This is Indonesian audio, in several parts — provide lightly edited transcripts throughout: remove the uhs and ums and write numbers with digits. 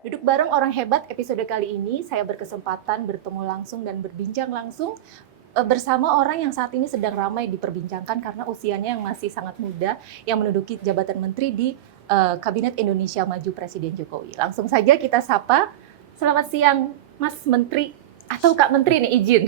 Duduk bareng orang hebat episode kali ini, saya berkesempatan bertemu langsung dan berbincang langsung bersama orang yang saat ini sedang ramai diperbincangkan karena usianya yang masih sangat muda, yang menduduki jabatan menteri di Kabinet Indonesia Maju Presiden Jokowi. Langsung saja kita sapa. Selamat siang, Mas Menteri atau Kak Menteri nih izin.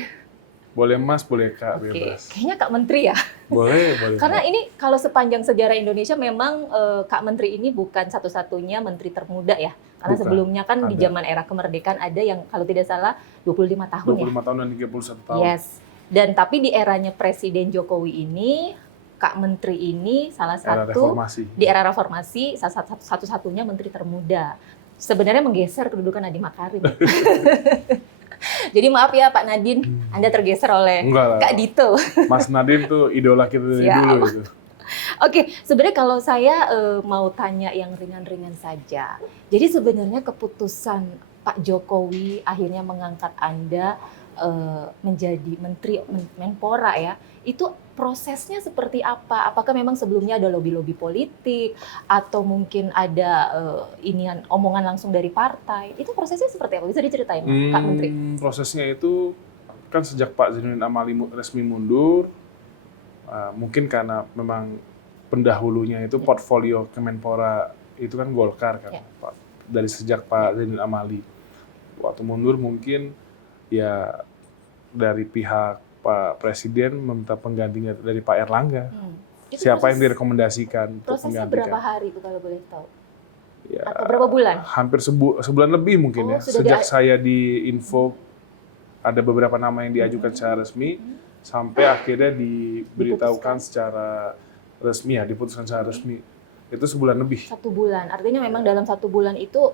Boleh Mas, boleh Kak, Oke, bebas. kayaknya Kak Menteri ya. Boleh. Karena Kak. ini kalau sepanjang sejarah Indonesia memang Kak Menteri ini bukan satu-satunya menteri termuda ya. Karena Bukan, sebelumnya kan di ada. zaman era kemerdekaan ada yang kalau tidak salah 25 tahun 25 ya. tahun dan 31 tahun. Yes. Dan tapi di eranya Presiden Jokowi ini, Kak Menteri ini salah Era satu reformasi. di era reformasi satu-satunya menteri termuda. Sebenarnya menggeser kedudukan Nadiem Makarim. Jadi maaf ya Pak Nadiem, Anda tergeser oleh Enggak lah. Kak Dito. Mas Nadiem tuh idola kita dari Siap. dulu gitu. Oke, sebenarnya kalau saya mau tanya yang ringan-ringan saja. Jadi sebenarnya keputusan Pak Jokowi akhirnya mengangkat Anda menjadi Menteri Menpora ya, itu prosesnya seperti apa? Apakah memang sebelumnya ada lobby-lobby politik atau mungkin ada omongan langsung dari partai? Itu prosesnya seperti apa? Bisa diceritain, Kak Menteri? Prosesnya itu kan sejak Pak Zainuddin Amali resmi mundur, mungkin karena memang pendahulunya itu portfolio Kemenpora itu kan Golkar kan, Pak. Dari sejak Pak Zainuddin Amali. Waktu mundur mungkin ya dari pihak Pak Presiden meminta penggantinya dari Pak Erlangga. Siapa yang direkomendasikan untuk prosesnya menggantikan? berapa hari itu kalau boleh tahu? Ya, Atau berapa bulan? Hampir sebulan lebih mungkin ya. sudah Sejak saya di info ada beberapa nama yang diajukan secara resmi sampai akhirnya diberitahukan secara resmi ya, diputuskan secara resmi. Itu sebulan lebih. 1 bulan. Artinya memang dalam 1 bulan itu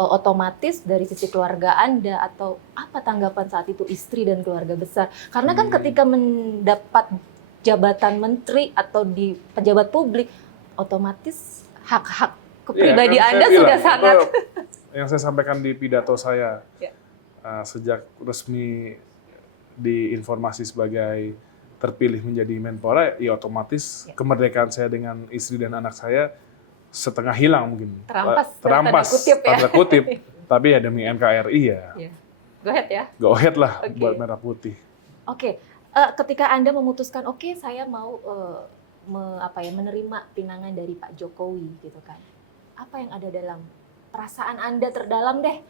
otomatis dari sisi keluarga Anda atau apa tanggapan saat itu istri dan keluarga besar? Karena kan ketika mendapat jabatan menteri atau di pejabat publik, otomatis hak-hak kepribadian Anda sudah sangat. Yang saya sampaikan di pidato saya sejak resmi diinformasi sebagai terpilih menjadi Menpora, ya otomatis kemerdekaan saya dengan istri dan anak saya setengah hilang mungkin. Terampas, tanda kutip. Tapi ya demi NKRI ya. Go ahead ya. Go ahead lah buat Merah Putih. Oke. Ketika Anda memutuskan, oke, saya mau menerima pinangan dari Pak Jokowi gitu kan. Apa yang ada dalam perasaan Anda terdalam deh?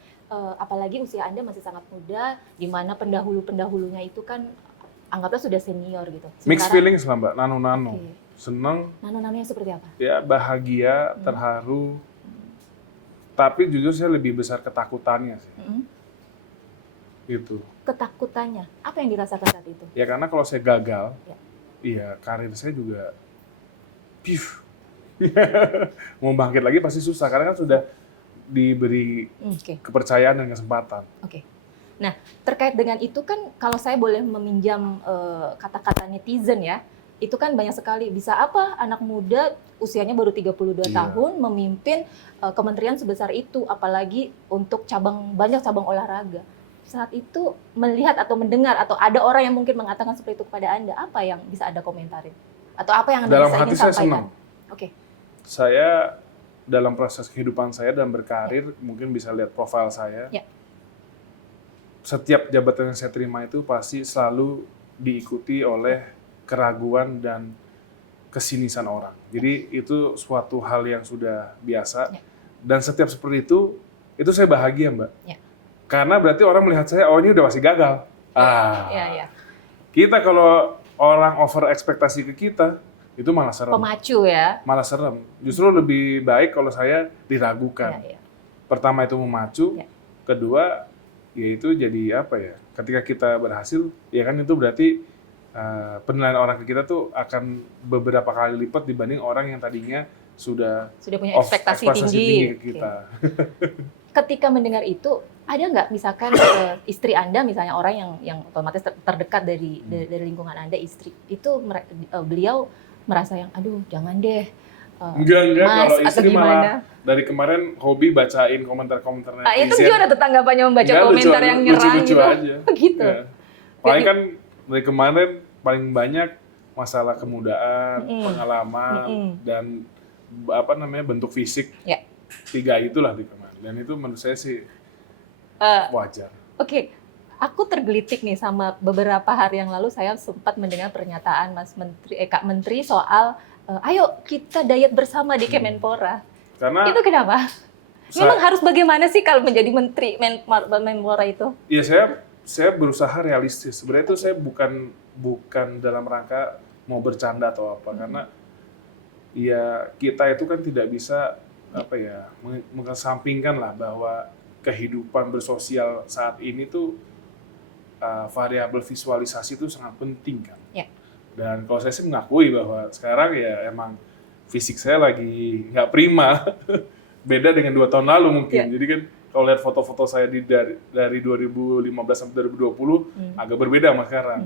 Apalagi usia Anda masih sangat muda, di mana pendahulu-pendahulunya itu kan anggaplah sudah senior gitu. Mixed feelings lah Mbak, nano-nano. Seneng. Nano-nanonya seperti apa? Ya bahagia, terharu. Tapi jujur saya lebih besar ketakutannya sih. Gitu. Ketakutannya, apa yang dirasakan saat itu? Ya karena kalau saya gagal, iya karir saya juga mau bangkit lagi pasti susah. Karena kan sudah diberi kepercayaan dan kesempatan. Oke. Nah, terkait dengan itu kan kalau saya boleh meminjam kata-kata netizen ya, itu kan banyak sekali, bisa apa anak muda usianya baru 32 tahun memimpin kementerian sebesar itu, apalagi untuk banyak cabang olahraga. Saat itu melihat atau mendengar atau ada orang yang mungkin mengatakan seperti itu kepada Anda, apa yang bisa Anda komentarin? Atau apa yang Anda dalam bisa hati ingin saya sampaikan? Oke. Saya dalam proses kehidupan saya dan berkarir, mungkin bisa lihat profil saya. Setiap jabatan yang saya terima itu pasti selalu diikuti oleh keraguan dan kesinisan orang. Jadi itu suatu hal yang sudah biasa. Dan setiap seperti itu saya bahagia Mbak. Karena berarti orang melihat saya, oh ini udah masih gagal. Kita kalau orang over ekspektasi ke kita, itu malah serem. Pemacu ya? Malah serem. Justru lebih baik kalau saya diragukan. Pertama itu memacu, kedua yaitu jadi apa ya, ketika kita berhasil, ya kan itu berarti penilaian orang ke kita tuh akan beberapa kali lipat dibanding orang yang tadinya sudah punya ekspektasi tinggi ke kita. Ketika mendengar itu, ada nggak misalkan istri Anda, misalnya orang yang otomatis terdekat dari lingkungan Anda, istri, itu beliau merasa yang, aduh jangan deh, Enggak, Mas, kalau istri malah dari kemarin hobi bacain komentar-komentar netizen. Itu gimana tuh tanggapannya membaca komentar yang nyerang lucu-lucu gitu? aja. Gitu. Ya. Paling kan dari kemarin paling banyak masalah kemudaan, pengalaman, dan bentuk fisik. 3 itulah di kemarin. Dan itu menurut saya sih Eh, wajar. Oke, aku tergelitik nih sama beberapa hari yang lalu saya sempat mendengar pernyataan Kak Menteri soal ayo kita diet bersama di Kemenpora. Karena Itu kenapa? Memang harus bagaimana sih kalau menjadi menteri Menpora itu? ya saya berusaha realistis. Sebenarnya itu saya bukan dalam rangka mau bercanda atau apa, karena ya kita itu kan tidak bisa apa ya mengesampingkan lah bahwa kehidupan bersosial saat ini tuh variabel visualisasi itu sangat penting kan. Ya. Dan kalau saya sih mengakui bahwa sekarang ya emang fisik saya lagi nggak prima, beda dengan 2 tahun lalu mungkin. Ya. Jadi kan kalau lihat foto-foto saya dari 2015 sampai 2020 agak berbeda sama sekarang.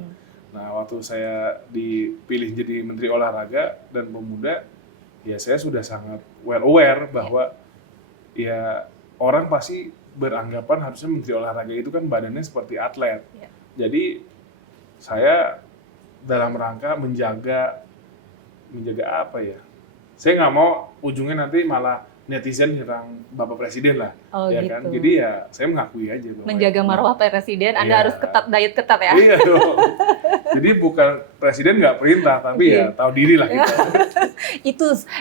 Nah, waktu saya dipilih jadi Menteri Olahraga dan Pemuda, ya saya sudah sangat well aware bahwa ya orang pasti beranggapan harusnya Menteri Olahraga itu kan badannya seperti atlet. Ya. Jadi saya dalam rangka menjaga apa ya? Saya nggak mau ujungnya nanti malah netizen nyerang Bapak Presiden lah, Oh, ya gitu. kan? Jadi ya saya mengakui aja bahwa Menjaga marwah Presiden, Anda Iya. harus diet ketat ya. Iya dong. Jadi bukan Presiden nggak perintah, tapi ya tahu diri lah kita.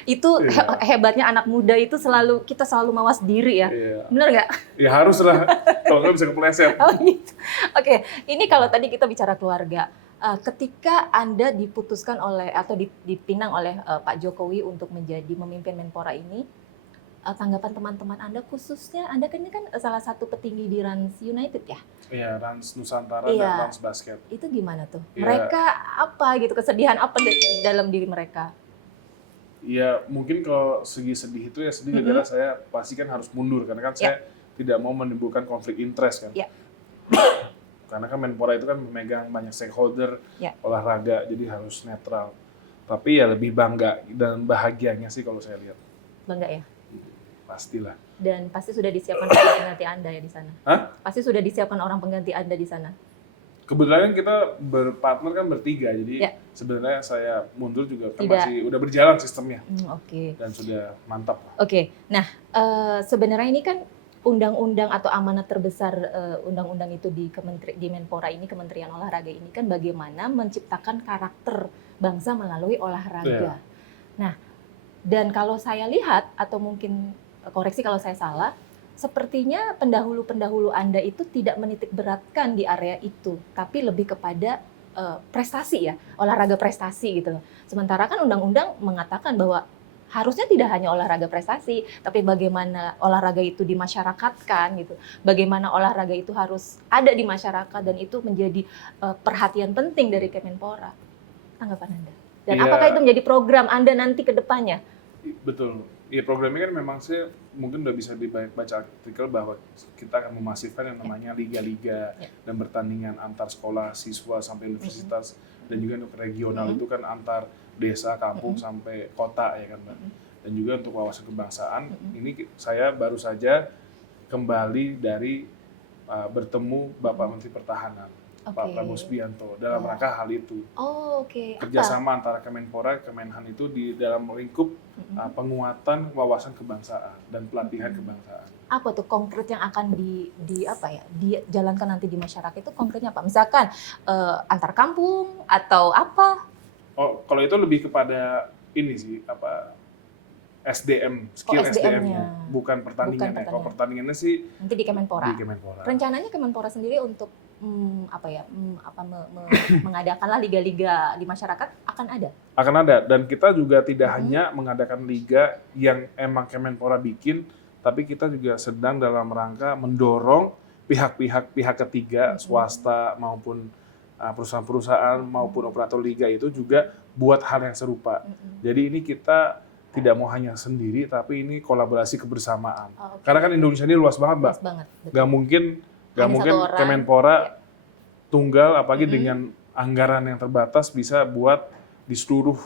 Itu Iya. hebatnya anak muda itu kita selalu mawas diri ya. Iya. Bener nggak? Ya harus lah, kalau nggak bisa kepleset. Oh gitu. Oke, ini kalau tadi kita bicara keluarga, ketika Anda diputuskan atau dipinang oleh Pak Jokowi untuk menjadi memimpin Menpora ini, tanggapan teman-teman Anda khususnya, Anda kan ini kan salah satu petinggi di Rans United ya? Iya, Rans Nusantara Iya. dan Rans Basket. Itu gimana tuh? Iya. Mereka apa gitu, kesedihan apa dalam diri mereka? Ya mungkin kalau segi sedih itu ya sedih karena saya pasti kan harus mundur karena kan saya tidak mau menimbulkan konflik interest kan. Ya. Karena kan Menpora itu kan memegang banyak stakeholder Ya. olahraga jadi harus netral. Tapi ya lebih bangga dan bahagianya sih kalau saya lihat. Bangga ya? Pastilah. Dan pasti sudah disiapkan orang pengganti Anda ya di sana? Hah? Pasti sudah disiapkan orang pengganti Anda di sana? Kebetulan kita berpartner kan bertiga, jadi Ya. sebenarnya saya mundur juga kan Tidak. masih udah berjalan sistemnya Oke. dan sudah mantap lah. Oke, nah sebenarnya ini kan undang-undang atau amanat terbesar undang-undang itu di Menpora ini, Kementerian Olahraga ini kan bagaimana menciptakan karakter bangsa melalui olahraga. Nah, dan kalau saya lihat atau mungkin koreksi kalau saya salah, sepertinya pendahulu-pendahulu Anda itu tidak menitik beratkan di area itu, tapi lebih kepada prestasi ya, olahraga prestasi gitu loh. Sementara kan undang-undang mengatakan bahwa harusnya tidak hanya olahraga prestasi, tapi bagaimana olahraga itu dimasyarakatkan gitu. Bagaimana olahraga itu harus ada di masyarakat dan itu menjadi perhatian penting dari Kemenpora. Tanggapan Anda? Dan Iya. apakah itu menjadi program Anda nanti ke depannya? Betul. Ya programnya kan memang saya mungkin udah bisa dibaca artikel bahwa kita akan memasifkan yang namanya liga-liga dan pertandingan antar sekolah, siswa sampai universitas dan juga untuk regional itu kan antar desa, kampung sampai kota ya kan Mbak. Dan juga untuk wawasan kebangsaan ini saya baru saja kembali dari bertemu Bapak Menteri Pertahanan Pak Prabowo Subianto dalam rangka hal itu. Oh, oke. Kerjasama antara Kemenpora, Kemenhan itu di dalam lingkup penguatan wawasan kebangsaan dan pelatihan kebangsaan. Apa tuh konkret yang akan dijalankan nanti di masyarakat itu konkretnya apa? Misalkan antar kampung atau apa? Oh, kalau itu lebih kepada ini sih SDM, skill SDM-nya, bukan pertandingannya. Kalau pertandingannya sih nanti di Kemenpora. Di Kemenpora. Rencananya Kemenpora sendiri untuk mengadakanlah liga-liga di masyarakat akan ada? Akan ada, dan kita juga tidak hanya mengadakan liga yang emang Kemenpora bikin, tapi kita juga sedang dalam rangka mendorong pihak ketiga, swasta maupun perusahaan-perusahaan maupun operator liga itu juga buat hal yang serupa. Jadi ini kita tidak mau hanya sendiri, tapi ini kolaborasi kebersamaan. Karena kan Indonesia ini luas banget, Mbak. Luas banget. Gak mungkin Kemenpora tunggal, apalagi dengan anggaran yang terbatas bisa buat di seluruh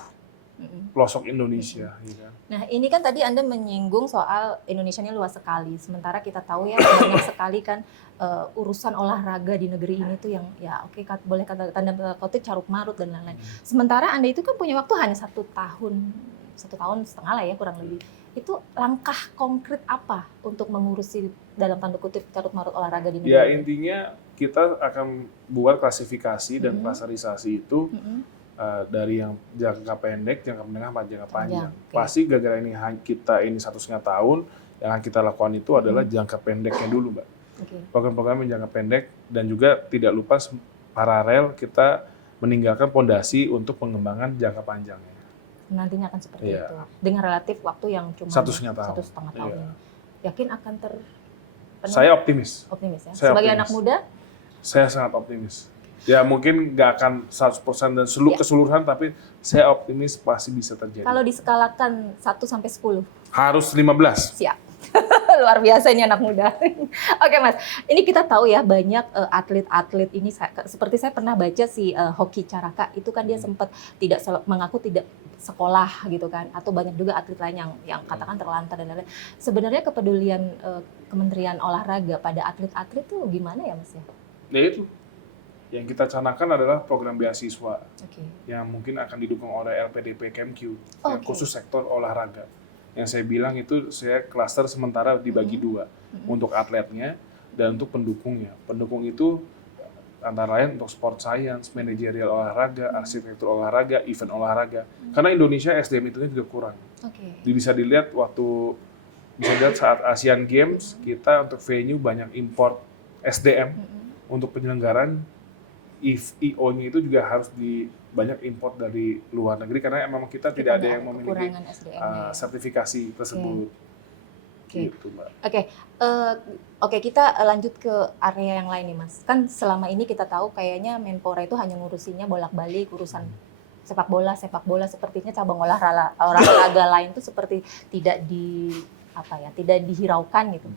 pelosok Indonesia. Ya. Nah, ini kan tadi Anda menyinggung soal Indonesia ini luas sekali. Sementara kita tahu ya banyak sekali kan urusan olahraga di negeri ini tuh yang ya boleh kata tanda kutip carut marut dan lain-lain. Sementara Anda itu kan punya waktu hanya 1 tahun setengah lah ya kurang lebih itu langkah konkret apa untuk mengurusi dalam tanda kutip carut marut olahraga di Ya negara ini? intinya kita akan buat klasifikasi dan Mhm. klasterisasi itu Mhm. dari yang jangka pendek, jangka menengah, sama jangka panjang. Oke. Pasti gara-gara kita ini 1,5 tahun, yang akan kita lakukan itu adalah jangka pendeknya dulu, Mbak. Oke. Program-program yang jangka pendek dan juga tidak lupa paralel kita meninggalkan pondasi untuk pengembangan jangka panjangnya. Nantinya akan seperti Iya. itu. Dengan relatif waktu yang cuma 1,5 tahun. 1,5 tahun Iya. ini. Yakin akan terpenuhi? Saya optimis. Optimis ya. Saya Sebagai optimis. anak muda, Saya sangat optimis. Ya mungkin nggak akan 100% dan Ya. keseluruhan, tapi saya optimis pasti bisa terjadi. kalau diskalakan 1 sampai 10, Harus 15. siap. Luar biasa ini anak muda. Oke Mas, ini kita tahu ya banyak atlet-atlet ini seperti saya pernah baca si Hoki Caraka itu kan dia sempat mengaku tidak sekolah gitu kan, atau banyak juga atlet lain yang katakan terlantar dan lain-lain. Sebenarnya kepedulian Kementerian Olahraga pada atlet-atlet tuh gimana ya Mas ya? Ya itu. Yang kita canangkan adalah program beasiswa Oke. yang mungkin akan didukung oleh LPDP Kemq, yang Oke. khusus sektor olahraga. Yang saya bilang itu saya klaster sementara dibagi dua, untuk atletnya dan untuk pendukungnya. Pendukung itu antara lain untuk sport science, manajerial olahraga, arsitektur olahraga, event olahraga. Karena Indonesia SDM itu juga kurang. Oke. Bisa dilihat saat Asian Games kita untuk venue banyak import SDM. Untuk penyelenggaraan IO-nya itu juga harus banyak import dari luar negeri karena memang kita tidak ada yang memiliki kekurangan SDM-nya. sertifikasi tersebut. Oke. Gitu, Mbak. Oke, kita lanjut ke area yang lain nih Mas. Kan selama ini kita tahu kayaknya Menpora itu hanya ngurusinya bolak-balik urusan sepak bola sepertinya cabang olahraga lain tuh seperti tidak dihiraukan gitu.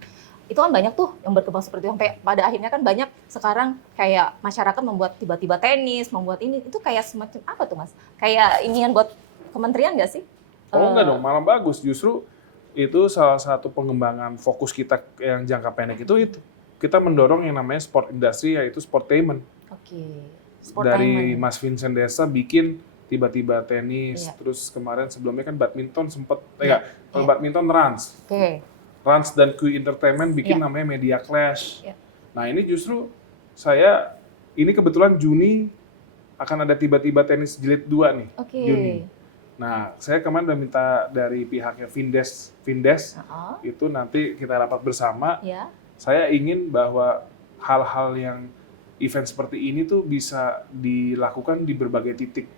Itu kan banyak tuh yang berkembang seperti itu, sampai pada akhirnya kan banyak sekarang kayak masyarakat membuat tiba-tiba tenis, membuat ini, itu kayak semacam apa tuh Mas? Kayak inian buat kementerian nggak sih? Enggak dong, malah bagus. Justru itu salah satu pengembangan fokus kita yang jangka pendek itu. Kita mendorong yang namanya sport industry, yaitu sportainment. Oke. Dari Mas Vincent Desa bikin tiba-tiba tenis, Iya. terus kemarin sebelumnya kan badminton sempet, kalau Iya. badminton Rans. Oke. Rans dan Q Entertainment bikin Iya. namanya Media Clash. Iya. Nah ini justru ini kebetulan Juni akan ada tiba-tiba tenis jilid 2 nih. Oke. Juni. Nah saya kemarin udah minta dari pihaknya Findes itu nanti kita rapat bersama. Ya. Saya ingin bahwa hal-hal yang event seperti ini tuh bisa dilakukan di berbagai titik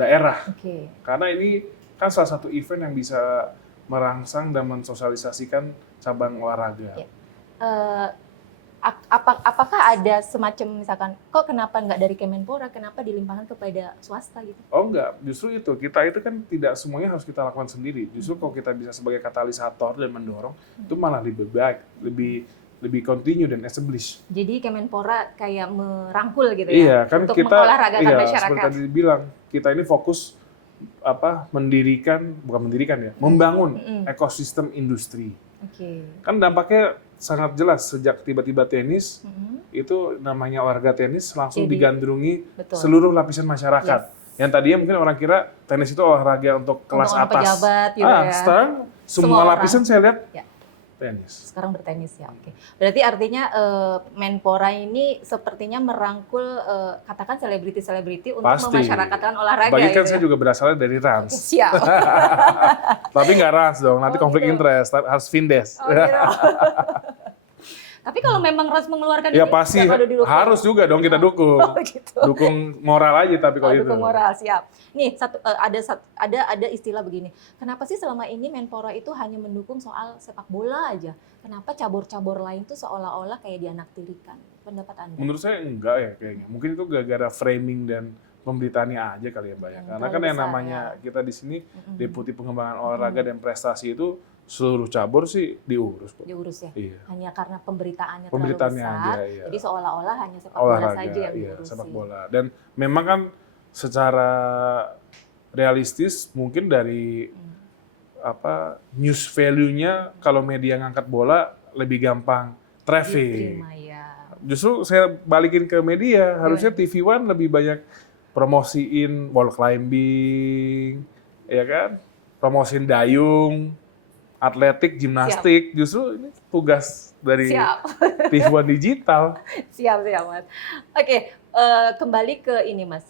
daerah. Oke. Karena ini kan salah satu event yang bisa merangsang dan mensosialisasikan cabang olahraga. Ya. Apakah ada semacam misalkan, kok kenapa nggak dari Kemenpora, kenapa dilimpahkan kepada swasta gitu? Oh enggak, justru kita itu kan tidak semuanya harus kita lakukan sendiri. Justru kalau kita bisa sebagai katalisator dan mendorong, itu malah lebih baik, lebih continue dan establish. Jadi Kemenpora kayak merangkul gitu Iya, ya, kan untuk kita mengolahragakan masyarakat. seperti tadi dibilang, kita ini fokus membangun ekosistem industri. Oke. Kan dampaknya sangat jelas sejak tiba-tiba tenis itu namanya olahraga tenis langsung Jadi, digandrungi betul. seluruh lapisan masyarakat. Yang tadinya mungkin orang kira tenis itu olahraga untuk kelas Untuk orang atas. pejabat gitu ya. Sekarang semua Semua orang. lapisan saya lihat Ya. tenis. Sekarang bertenis ya, oke. Berarti artinya Menpora ini sepertinya merangkul katakan selebriti-selebriti untuk Pasti. memasyarakatkan olahraga Bagi kan gitu saya ya. juga berasalnya dari Rans. Siap. Tapi nggak Rans dong, nanti Oh, konflik gitu. interest, harus Findes. Oh, gitu. Tapi kalau memang Ras mengeluarkan Ya ini, pasti nggak perlu didukung. harus juga dong kita dukung. Oh, gitu. Dukung moral aja tapi kalau itu. Dukung moral, siap. Nih, ada istilah begini. Kenapa sih selama ini Menpora itu hanya mendukung soal sepak bola aja? Kenapa cabur-cabur lain tuh seolah-olah kayak dianaktirikan? Pendapat Anda? Menurut saya enggak ya kayaknya. Mungkin itu gara-gara framing dan pemberitaannya aja kali ya Mbak ya. Yang Karena terlalu kan yang besar, namanya ya. kita di sini Deputi Pengembangan Olahraga dan Prestasi itu seluruh cabur sih diurus. Kok. Diurus ya? Iya. Hanya karena pemberitaannya terlalu Pemberitaannya besar, aja, iya. jadi seolah-olah hanya sepak bola Olahraga, saja yang iya, diurusi. sepak bola. Dan memang kan secara realistis mungkin dari news value-nya kalau media ngangkat bola lebih gampang traffic. Diterima ya. Justru saya balikin ke media, harusnya TV One lebih banyak promosiin wall climbing, ya kan? promosiin dayung, atletik, gimnastik. Justru ini tugas dari Siap. TV1 Digital. Siap, Mas. Oke, kembali ke ini, Mas.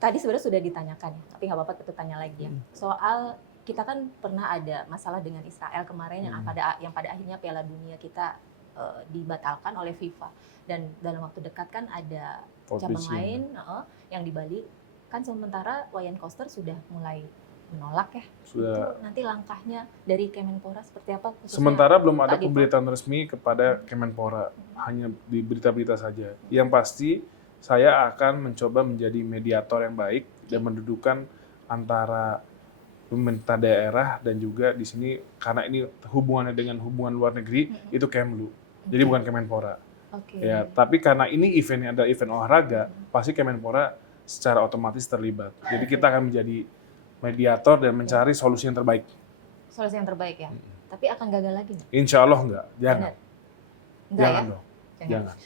Tadi sebenarnya sudah ditanyakan, ya, tapi nggak apa-apa kita tanya lagi ya. Soal kita kan pernah ada masalah dengan Israel kemarin yang pada akhirnya Piala Dunia kita dibatalkan oleh FIFA, dan dalam waktu dekat kan ada cabang lain yang di Bali. Kan sementara Wayan Koster sudah mulai menolak ya. Sudah. Itu nanti langkahnya dari Kemenpora seperti apa? Sementara belum ada pemberitaan resmi kepada Kemenpora, hanya di berita-berita saja. Yang pasti saya akan mencoba menjadi mediator yang baik dan mendudukan antara pemerintah daerah dan juga di sini karena ini hubungannya dengan hubungan luar negeri itu Kemlu. Jadi bukan Kemenpora. Ya, tapi karena ini eventnya adalah event olahraga, pasti Kemenpora secara otomatis terlibat. Jadi kita akan menjadi mediator dan mencari solusi yang terbaik. Solusi yang terbaik ya. Tapi akan gagal lagi nggak? Insya Allah enggak. Jangan. Jangan dong. Jangan.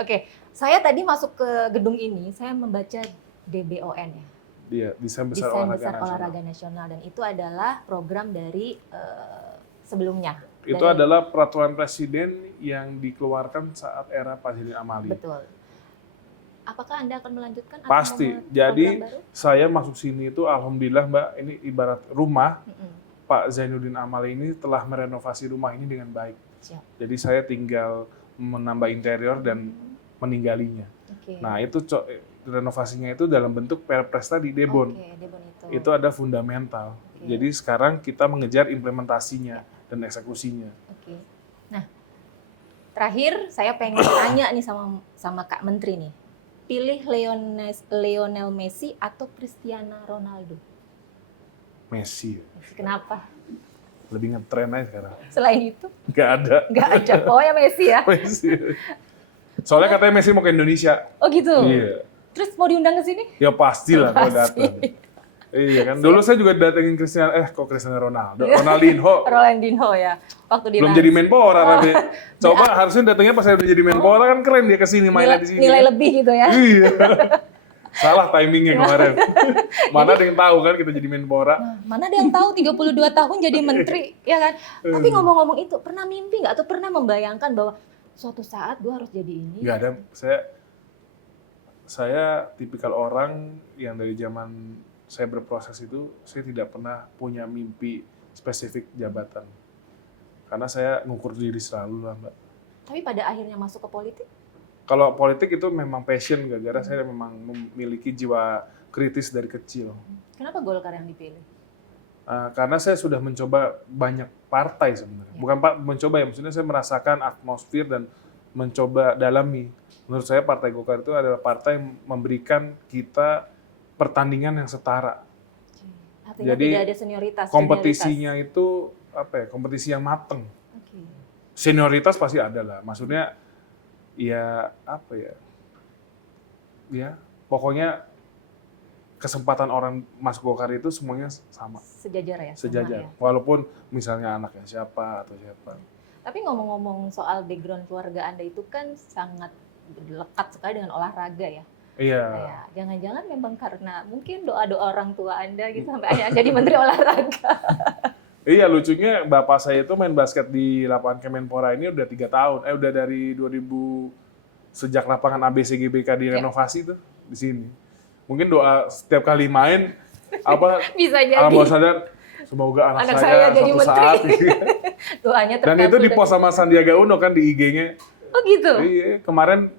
Oke, saya tadi masuk ke gedung ini, saya membaca DBON ya. Iya, Desain Besar Olahraga Nasional, dan itu adalah program dari sebelumnya. Itu adalah peraturan presiden yang dikeluarkan saat era Pak Zainuddin Amali. Betul. Apakah Anda akan melanjutkan? Pasti. Jadi saya masuk sini itu alhamdulillah Mbak, ini ibarat rumah. Pak Zainuddin Amali ini telah merenovasi rumah ini dengan baik. Siap. Jadi saya tinggal menambah interior dan meninggalinya. Nah itu renovasinya itu dalam bentuk Perpres tadi Debon. Debon itu ada fundamental. Jadi sekarang kita mengejar implementasinya dan eksekusinya. Nah, terakhir saya pengen tanya nih sama Kak Menteri nih. Pilih Lionel Messi atau Cristiano Ronaldo? Messi. Kenapa? Lebih ngetren aja sekarang. Selain itu? Nggak ada. Nggak ada. Oh ya Messi ya? Messi. Soalnya katanya Messi mau ke Indonesia. Oh gitu? Iya. Terus mau diundang ke sini? Ya pastilah kalau datang. Iya kan. Dulu saya juga datengin Cristiano Ronaldo. Ronaldinho ya. Waktu di belum jadi Menpora tapi. Coba harusnya datangnya pas saya udah jadi Menpora kan keren dia kesini mainnya di sini. Nilai lebih gitu ya. Iya. Salah timingnya kemarin. Mana ada yang tahu kan kita jadi Menpora. Mana ada yang tahu 32 tahun jadi menteri, ya kan? Tapi ngomong-ngomong itu, pernah mimpi nggak atau pernah membayangkan bahwa suatu saat gue harus jadi ini? Nggak ada. Saya tipikal orang yang dari zaman saya berproses itu, saya tidak pernah punya mimpi spesifik jabatan. Karena saya ngukur diri selalu lah, Mbak. Tapi pada akhirnya masuk ke politik? Kalau politik itu memang passion, gara-gara saya memang memiliki jiwa kritis dari kecil. Kenapa Golkar yang dipilih? Karena saya sudah mencoba banyak partai sebenarnya. Bukan mencoba ya, maksudnya saya merasakan atmosfer dan mencoba dalami. Menurut saya Partai Golkar itu adalah partai yang memberikan kita pertandingan yang setara. Artinya jadi tidak ada senioritas. Kompetisinya itu kompetisi yang mateng. Senioritas pasti ada lah. Maksudnya ya pokoknya kesempatan orang masuk Golkar itu semuanya sama. Sejajar ya? Sejajar. Walaupun misalnya anaknya siapa atau siapa. Tapi ngomong-ngomong soal background keluarga Anda itu kan sangat lekat sekali dengan olahraga ya? Iya. Jangan-jangan memang karena mungkin doa-doa orang tua Anda gitu sampai jadi menteri olahraga. Iya, lucunya bapak saya itu main basket di lapangan Kemenpora ini udah 3 tahun. Udah dari 2000 sejak lapangan ABC GBK direnovasi tuh di sini. Mungkin doa setiap kali main bisa jadi. Alam bawah sadar semoga anak saya jadi suatu menteri. saat. Doanya terkabul. Dan itu dipost sama Sandiaga Uno kan di IG-nya. Oh gitu? Iya, kemarin 2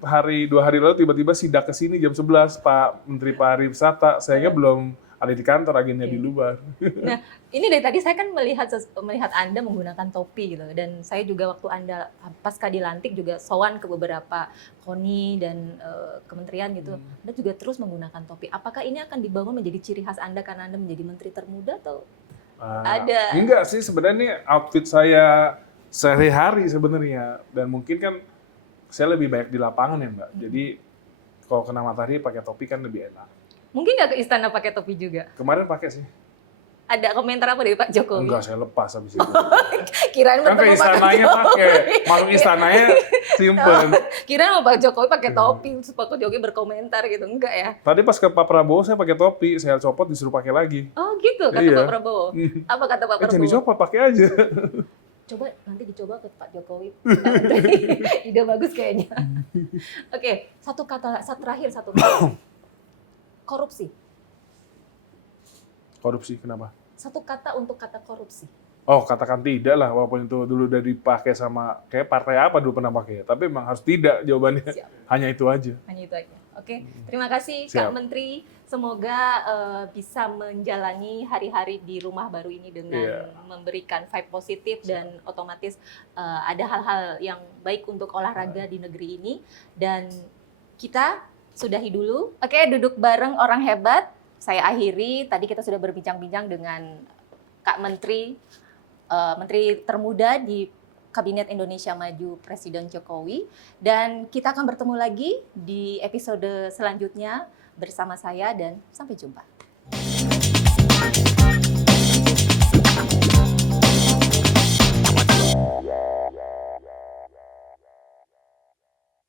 hari lalu tiba-tiba sidak ke sini jam 11 Pak Menteri Pariwisata. Sayangnya belum ada di kantor, agennya di luar. Nah, ini dari tadi saya kan melihat Anda menggunakan topi gitu, dan saya juga waktu Anda pasca dilantik juga sowan ke beberapa KONI dan kementerian gitu. Anda juga terus menggunakan topi. Apakah ini akan dibangun menjadi ciri khas Anda karena Anda menjadi menteri termuda atau ada? Enggak sih, sebenarnya ini outfit saya sehari-hari sebenarnya, dan mungkin kan saya lebih banyak di lapangan ya Mbak. Jadi kalau kena matahari pakai topi kan lebih enak. Mungkin nggak ke istana pakai topi juga? Kemarin pakai sih. Ada komentar apa dari Pak Jokowi? Enggak, saya lepas habis itu. Kirain kan ke istananya pakai, masuk istananya simpen. Kira sama Pak Jokowi pakai topi, terus Pak Jokowi berkomentar gitu. Enggak ya? Tadi pas ke Pak Prabowo saya pakai topi, saya copot disuruh pakai lagi. Oh gitu, kata Iya. Pak Prabowo. Apa kata Pak Jangan Prabowo? dicopot, pakai aja. Coba nanti dicoba ke Pak Jokowi. Ide bagus kayaknya. Oke, satu kata. Korupsi. Korupsi kenapa? Satu kata untuk kata korupsi. Oh, katakan tidak lah, walaupun itu dulu udah dipakai sama kayak partai apa dulu pernah pakai. Tapi memang harus tidak jawabannya. Siap. Hanya itu aja. Hanya itu aja. Oke, terima kasih Siap. Kak Menteri. Semoga bisa menjalani hari-hari di rumah baru ini dengan memberikan vibe positif dan otomatis ada hal-hal yang baik untuk olahraga di negeri ini. Dan kita sudahi dulu. Oke, duduk bareng orang hebat. Saya akhiri. Tadi kita sudah berbincang-bincang dengan Kak Menteri, Menteri termuda di Kabinet Indonesia Maju Presiden Jokowi. Dan kita akan bertemu lagi di episode selanjutnya bersama saya dan sampai jumpa.